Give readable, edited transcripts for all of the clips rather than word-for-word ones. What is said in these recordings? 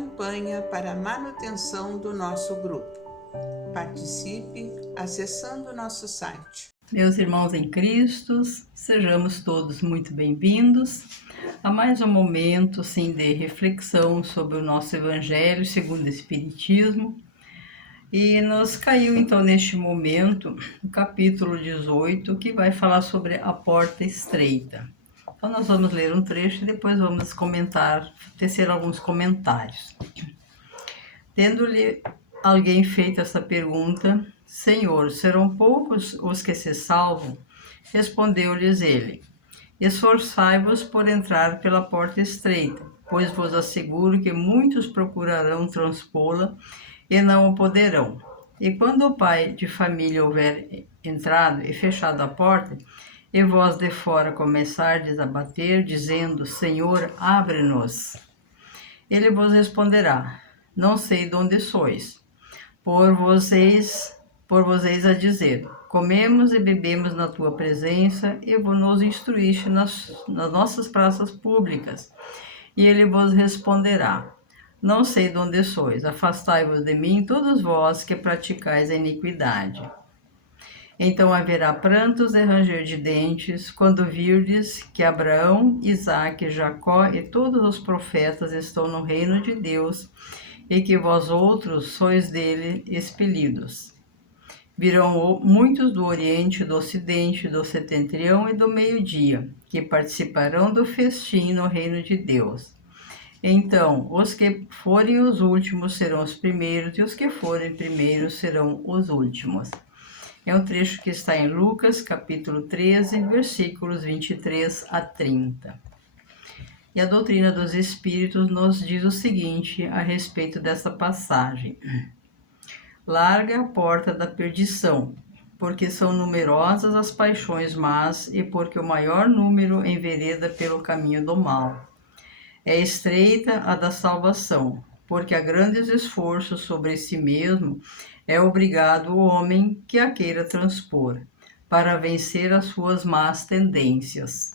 campanha para a manutenção do nosso grupo. Participe acessando nosso site. Meus irmãos em Cristo, sejamos todos muito bem-vindos a mais um momento de reflexão sobre o nosso Evangelho segundo o Espiritismo. E nos caiu então neste momento o capítulo 18, que vai falar sobre a porta estreita. Então nós vamos ler um trecho e depois vamos tecer alguns comentários. Tendo-lhe alguém feito essa pergunta: Senhor, serão poucos os que se salvam? Respondeu-lhes ele: Esforçai-vos por entrar pela porta estreita, pois vos asseguro que muitos procurarão transpô-la e não o poderão. E quando o pai de família houver entrado e fechado a porta, e vós de fora começardes a bater, dizendo: Senhor, abre-nos, ele vos responderá: Não sei de onde sois. Por vocês a dizer: Comemos e bebemos na tua presença, e vos nos instruíste nas nossas praças públicas. E ele vos responderá: Não sei de onde sois, afastai-vos de mim, todos vós que praticais a iniquidade. Então haverá prantos e ranger de dentes, quando virdes que Abraão, Isaque, Jacó e todos os profetas estão no reino de Deus, e que vós outros sois dele expelidos. Virão muitos do Oriente, do Ocidente, do Setentrião e do Meio-Dia, que participarão do festim no reino de Deus. Então, os que forem os últimos serão os primeiros, e os que forem primeiros serão os últimos. É um trecho que está em Lucas, capítulo 13, versículos 23 a 30. E a doutrina dos Espíritos nos diz o seguinte a respeito dessa passagem: Larga a porta da perdição, porque são numerosas as paixões más e porque o maior número envereda pelo caminho do mal. É estreita a da salvação, porque a grandes esforços sobre si mesmo é obrigado o homem que a queira transpor, para vencer as suas más tendências.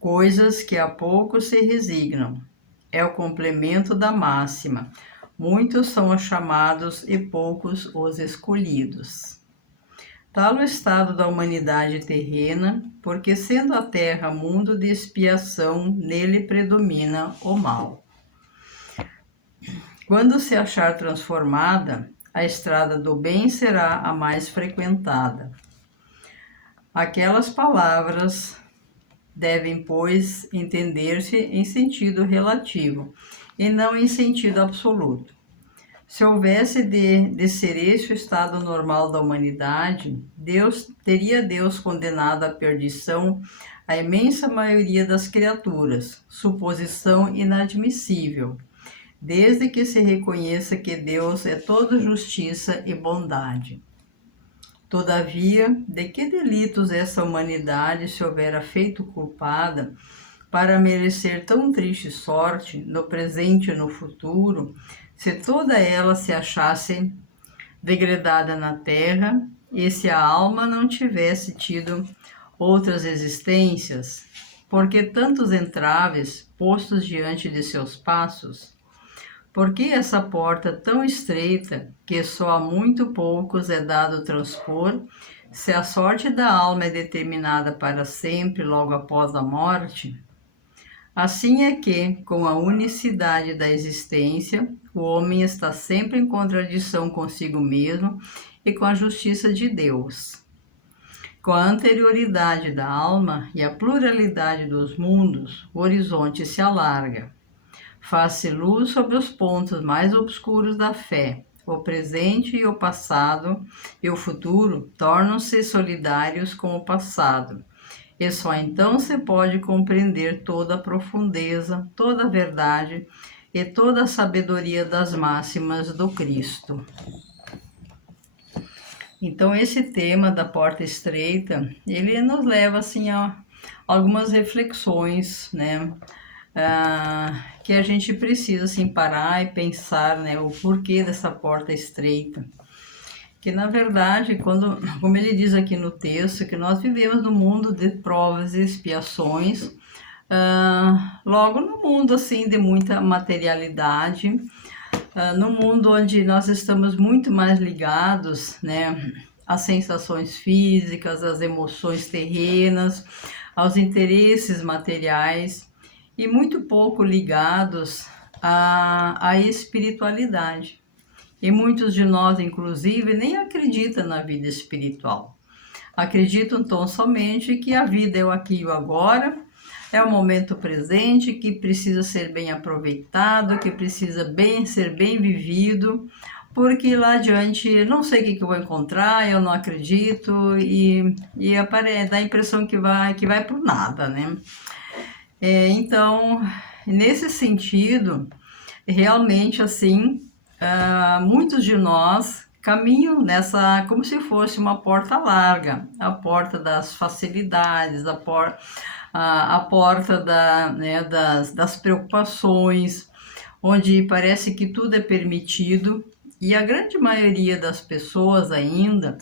Coisas que a pouco se resignam. É o complemento da máxima: muitos são os chamados e poucos os escolhidos. Tal o estado da humanidade terrena, porque sendo a terra mundo de expiação, nele predomina o mal. Quando se achar transformada, a estrada do bem será a mais frequentada. Aquelas palavras devem, pois, entender-se em sentido relativo, e não em sentido absoluto. Se houvesse de ser esse o estado normal da humanidade, teria Deus condenado à perdição a imensa maioria das criaturas, suposição inadmissível, desde que se reconheça que Deus é toda justiça e bondade. Todavia, de que delitos essa humanidade se houvera feito culpada para merecer tão triste sorte, no presente e no futuro, se toda ela se achasse degradada na terra, e se a alma não tivesse tido outras existências, porque tantos entraves postos diante de seus passos? Por que essa porta tão estreita, que só a muito poucos é dado transpor, se a sorte da alma é determinada para sempre logo após a morte? Assim é que, com a unicidade da existência, o homem está sempre em contradição consigo mesmo e com a justiça de Deus. Com a anterioridade da alma e a pluralidade dos mundos, o horizonte se alarga. Faz-se luz sobre os pontos mais obscuros da fé. O presente e o passado e o futuro tornam-se solidários com o passado. E só então se pode compreender toda a profundeza, toda a verdade e toda a sabedoria das máximas do Cristo. Então, esse tema da porta estreita, ele nos leva a algumas reflexões, que a gente precisa parar e pensar, o porquê dessa porta estreita. Que na verdade, como ele diz aqui no texto, que nós vivemos num mundo de provas e expiações, logo no mundo assim de muita materialidade, no mundo onde nós estamos muito mais ligados, né, às sensações físicas, às emoções terrenas, aos interesses materiais e muito pouco ligados à espiritualidade. E muitos de nós, inclusive, nem acreditam na vida espiritual. Acreditam tão somente que a vida é o aqui e o agora, é o momento presente, que precisa ser bem aproveitado, que precisa ser bem vivido, porque lá adiante não sei o que eu vou encontrar, eu não acredito, e dá a impressão que vai por nada, né? Então, nesse sentido, realmente assim, muitos de nós caminham nessa, como se fosse uma porta larga, a porta das facilidades, a porta das preocupações, onde parece que tudo é permitido, e a grande maioria das pessoas ainda,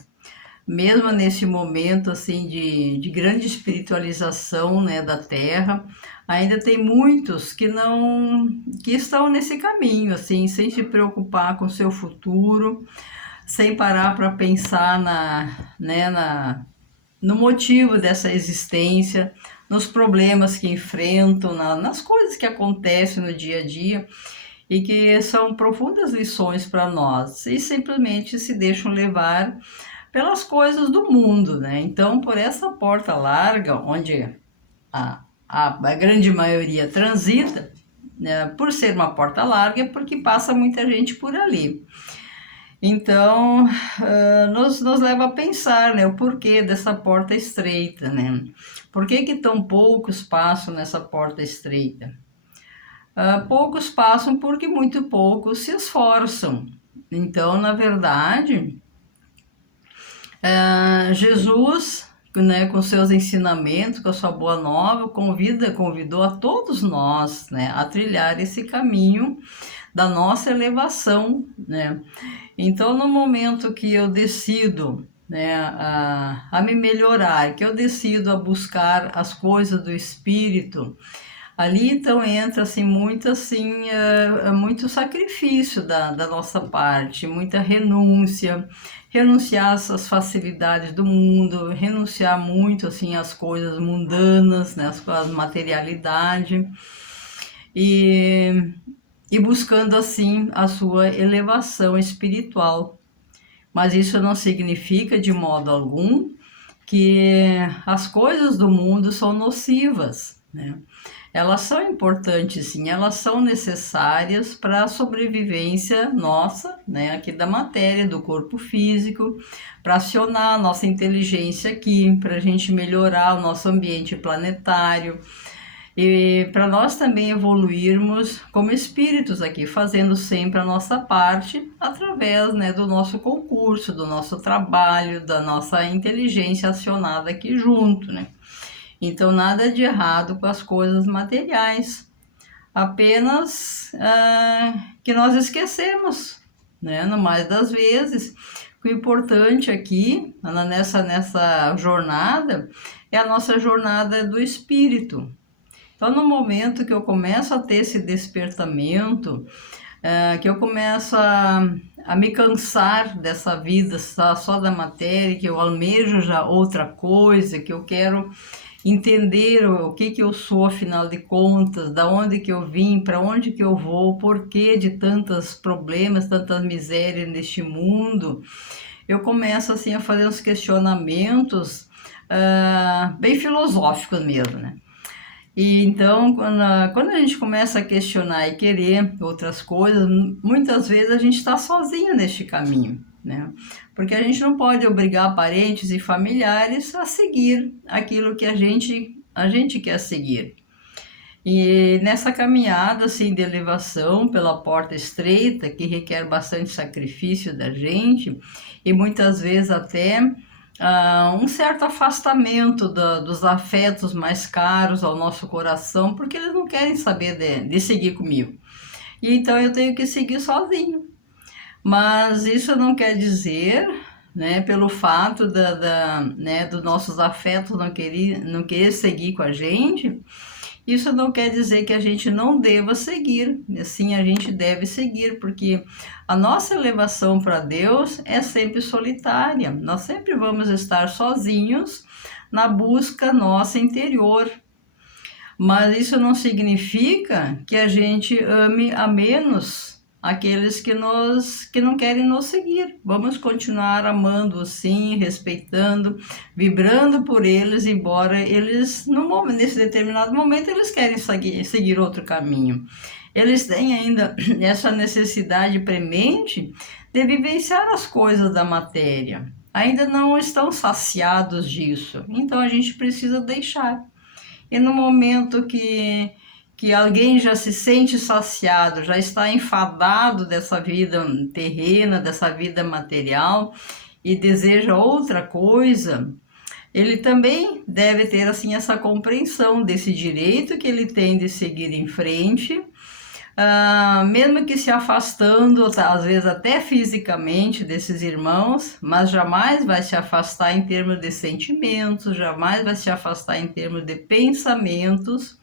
mesmo nesse momento assim de grande espiritualização, né, da Terra, ainda tem muitos que estão nesse caminho, assim, sem se preocupar com o seu futuro, sem parar para pensar no motivo dessa existência, nos problemas que enfrentam, nas coisas que acontecem no dia a dia e que são profundas lições para nós, e simplesmente se deixam levar pelas coisas do mundo, né? Então, por essa porta larga, onde a grande maioria transita, né? Por ser uma porta larga, é porque passa muita gente por ali. Então, nos leva a pensar, né, o porquê dessa porta estreita, né? Por que tão poucos passam nessa porta estreita? Poucos passam porque muito poucos se esforçam. Então, na verdade, Jesus, né, com seus ensinamentos, com a sua boa nova, convidou a todos nós, né, a trilhar esse caminho da nossa elevação, né? Então, no momento que eu decido, né, a me melhorar, que eu decido a buscar as coisas do Espírito, ali então entra assim, muito sacrifício da nossa parte, muita renúncia, renunciar às facilidades do mundo, renunciar muito assim às coisas mundanas, né, às materialidade, e buscando assim a sua elevação espiritual. Mas isso não significa de modo algum que as coisas do mundo são nocivas, né? Elas são importantes, sim, elas são necessárias para a sobrevivência nossa, né, aqui da matéria, do corpo físico, para acionar a nossa inteligência aqui, para a gente melhorar o nosso ambiente planetário, e para nós também evoluirmos como espíritos aqui, fazendo sempre a nossa parte através, né, do nosso concurso, do nosso trabalho, da nossa inteligência acionada aqui junto, né? Então, nada de errado com as coisas materiais, apenas que nós esquecemos, né, no mais das vezes. O importante aqui, nessa jornada, é a nossa jornada do espírito. Então, no momento que eu começo a ter esse despertamento, que eu começo a me cansar dessa vida só da matéria, que eu almejo já outra coisa, que eu quero entender o que eu sou, afinal de contas, da onde que eu vim, para onde que eu vou, por que de tantos problemas, tantas misérias neste mundo, eu começo assim a fazer uns questionamentos bem filosóficos mesmo, né? E então, quando a gente começa a questionar e querer outras coisas, muitas vezes a gente está sozinho neste caminho, né? Porque a gente não pode obrigar parentes e familiares a seguir aquilo que a gente quer seguir. E nessa caminhada assim, de elevação pela porta estreita, que requer bastante sacrifício da gente, e muitas vezes até um certo afastamento dos afetos mais caros ao nosso coração, porque eles não querem saber de seguir comigo. E então eu tenho que seguir sozinho. Mas isso não quer dizer, né, pelo fato né, dos nossos afetos não querer seguir com a gente, Isso não quer dizer que a gente não deva seguir, sim, a gente deve seguir, porque a nossa elevação para Deus é sempre solitária, nós sempre vamos estar sozinhos na busca nossa interior. Mas isso não significa que a gente ame a menos aqueles que não querem nos seguir. Vamos continuar amando sim, respeitando, vibrando por eles, embora eles, nesse determinado momento, eles querem seguir outro caminho. Eles têm ainda essa necessidade premente de vivenciar as coisas da matéria. Ainda não estão saciados disso. Então a gente precisa deixar. E no momento que alguém já se sente saciado, já está enfadado dessa vida terrena, dessa vida material e deseja outra coisa, ele também deve ter assim essa compreensão desse direito que ele tem de seguir em frente, mesmo que se afastando, às vezes até fisicamente desses irmãos, mas jamais vai se afastar em termos de sentimentos, jamais vai se afastar em termos de pensamentos,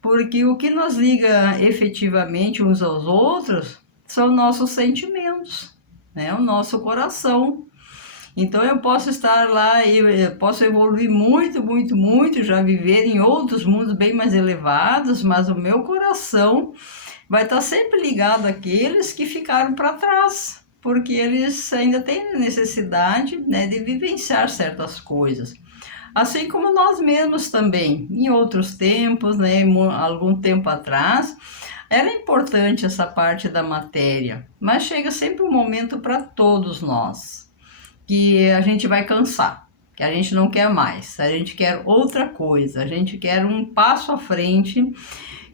porque o que nos liga efetivamente uns aos outros são nossos sentimentos, né? O nosso coração. Então eu posso estar lá, eu posso evoluir muito, muito, muito, já viver em outros mundos bem mais elevados, mas o meu coração vai estar sempre ligado àqueles que ficaram para trás, porque eles ainda têm necessidade, né, de vivenciar certas coisas. Assim como nós mesmos também, em outros tempos, né, algum tempo atrás, era importante essa parte da matéria, mas chega sempre um momento para todos nós, que a gente vai cansar, que a gente não quer mais, a gente quer outra coisa, a gente quer um passo à frente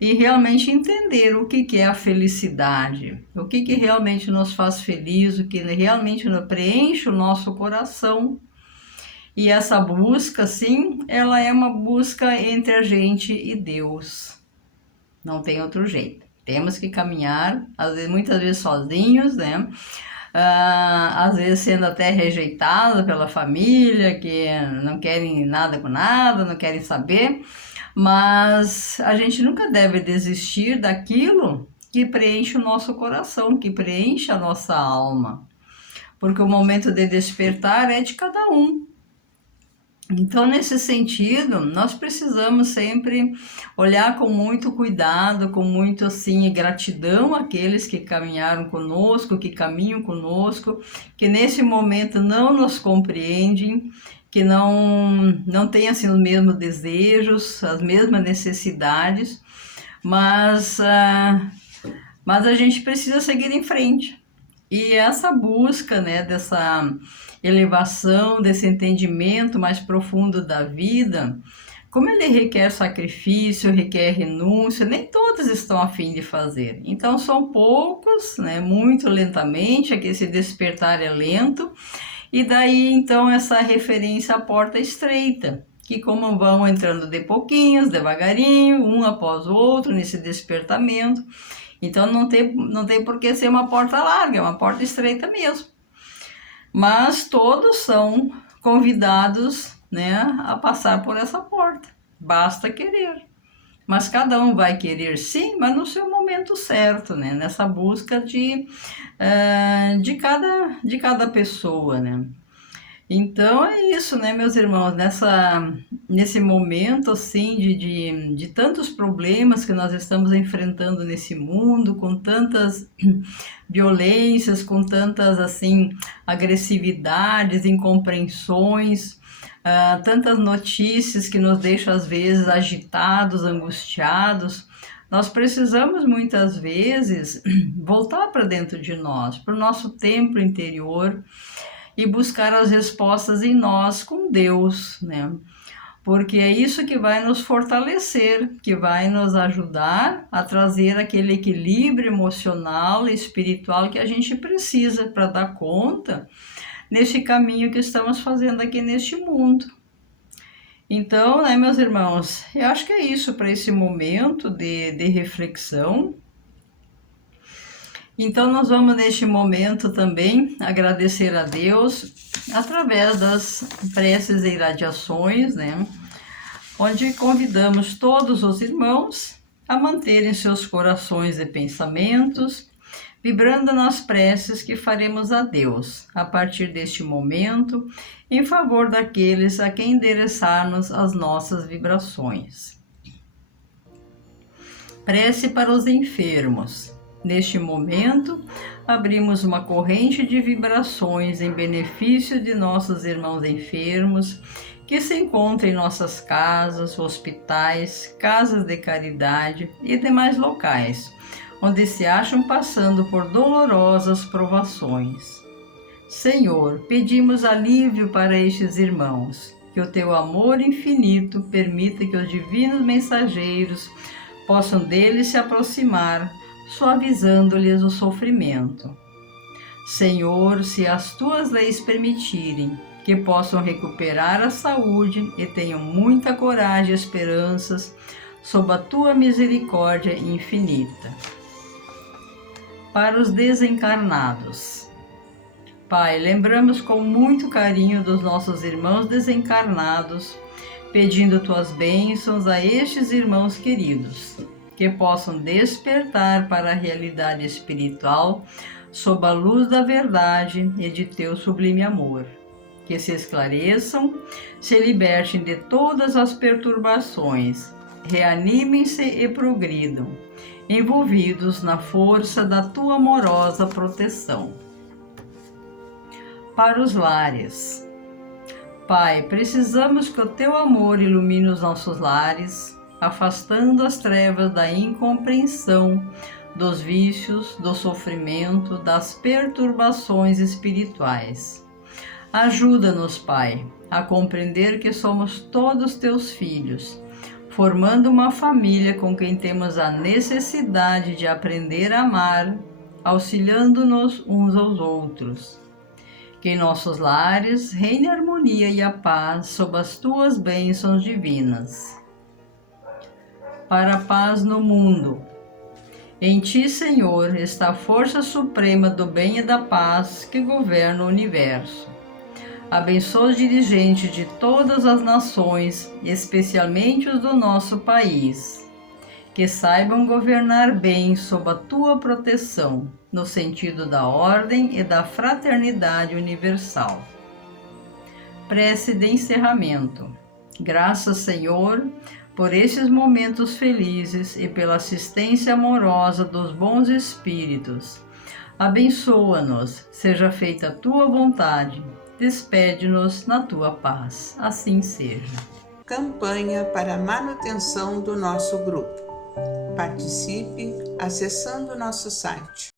e realmente entender o que é a felicidade, o que realmente nos faz feliz, o que realmente preenche o nosso coração. E essa busca, sim, ela é uma busca entre a gente e Deus. Não tem outro jeito. Temos que caminhar, muitas vezes sozinhos, né? Às vezes sendo até rejeitado pela família, que não querem nada com nada, não querem saber. Mas a gente nunca deve desistir daquilo que preenche o nosso coração, que preenche a nossa alma. Porque o momento de despertar é de cada um. Então, nesse sentido, nós precisamos sempre olhar com muito cuidado, com muito assim, gratidão àqueles que caminharam conosco, que caminham conosco, que nesse momento não nos compreendem, que não têm assim, os mesmos desejos, as mesmas necessidades, mas a gente precisa seguir em frente. E essa busca, né, dessa elevação, desse entendimento mais profundo da vida, como ele requer sacrifício, requer renúncia, nem todos estão a fim de fazer. Então são poucos, né, muito lentamente, aqui esse despertar é lento, e daí então essa referência à porta estreita, que como vão entrando de pouquinhos, devagarinho, um após o outro nesse despertamento. Então não tem por que ser uma porta larga, é uma porta estreita mesmo. Mas todos são convidados, né, a passar por essa porta. Basta querer. Mas cada um vai querer sim, mas no seu momento certo, né? Nessa busca de cada pessoa, né? Então é isso, né, meus irmãos, nesse momento assim de tantos problemas que nós estamos enfrentando nesse mundo, com tantas violências, com tantas assim agressividades, incompreensões, tantas notícias que nos deixam às vezes agitados, angustiados. Nós precisamos muitas vezes voltar para dentro de nós, para o nosso templo interior, e buscar as respostas em nós com Deus, né? Porque é isso que vai nos fortalecer, que vai nos ajudar a trazer aquele equilíbrio emocional e espiritual que a gente precisa para dar conta nesse caminho que estamos fazendo aqui neste mundo. Então, né, meus irmãos, eu acho que é isso para esse momento de reflexão. Então, nós vamos neste momento também agradecer a Deus através das preces e irradiações, né? onde convidamos todos os irmãos a manterem seus corações e pensamentos vibrando nas preces que faremos a Deus, a partir deste momento, em favor daqueles a quem endereçarmos as nossas vibrações. Prece para os enfermos. Neste momento, abrimos uma corrente de vibrações em benefício de nossos irmãos enfermos que se encontram em nossas casas, hospitais, casas de caridade e demais locais, onde se acham passando por dolorosas provações. Senhor, pedimos alívio para estes irmãos, que o teu amor infinito permita que os divinos mensageiros possam deles se aproximar, suavizando-lhes o sofrimento. Senhor, se as tuas leis permitirem, que possam recuperar a saúde e tenham muita coragem e esperanças sob a tua misericórdia infinita. Para os desencarnados. Pai, lembramos com muito carinho dos nossos irmãos desencarnados, pedindo tuas bênçãos a estes irmãos queridos, que possam despertar para a realidade espiritual sob a luz da verdade e de teu sublime amor. Que se esclareçam, se libertem de todas as perturbações, reanimem-se e progridam, envolvidos na força da tua amorosa proteção. Para os lares. Pai, precisamos que o teu amor ilumine os nossos lares, afastando as trevas da incompreensão, dos vícios, do sofrimento, das perturbações espirituais. Ajuda-nos, Pai, a compreender que somos todos teus filhos, formando uma família com quem temos a necessidade de aprender a amar, auxiliando-nos uns aos outros. Que em nossos lares reine a harmonia e a paz sob as tuas bênçãos divinas. Para a paz no mundo. Em ti, Senhor, está a força suprema do bem e da paz que governa o universo. Abençoa os dirigentes de todas as nações, especialmente os do nosso país, que saibam governar bem sob a tua proteção, no sentido da ordem e da fraternidade universal. Prece de encerramento. Graças, Senhor, por estes momentos felizes e pela assistência amorosa dos bons espíritos. Abençoa-nos, seja feita a tua vontade. Despede-nos na tua paz. Assim seja. Campanha para a manutenção do nosso grupo. Participe acessando nosso site